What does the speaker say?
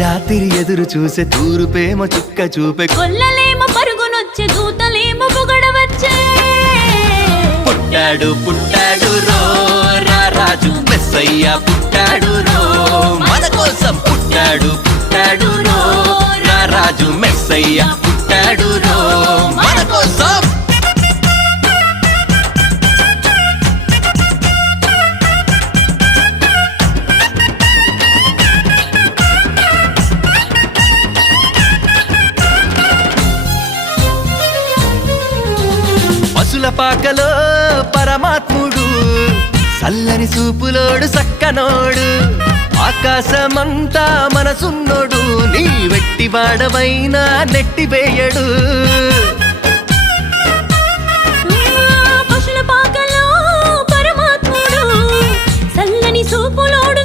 రాత్రి ఎదురు చూసే తూరుపేమో చుక్క చూపే కొల్లలేమో పరుగునొచ్చే దూతలేమో పొగడవచ్చే పుట్టాడు పుట్టాడు రో రారాజు మెస్సయ్య పుట్టాడు రో మన కోసం పుట్టాడు పుట్టాడు రో రారాజు మెస్సయ్య పుట్టాడు రో మన కోసం పశుల పాకలో పరమాత్ముడు చల్లని చూపులోడు సక్కనోడు ఆకాశమంతా మనసున్నోడు నీ వెట్టి వాడవైనా నెట్టివేయడు పశుల పాకలో పరమాత్ముడు చల్లని చూపులోడు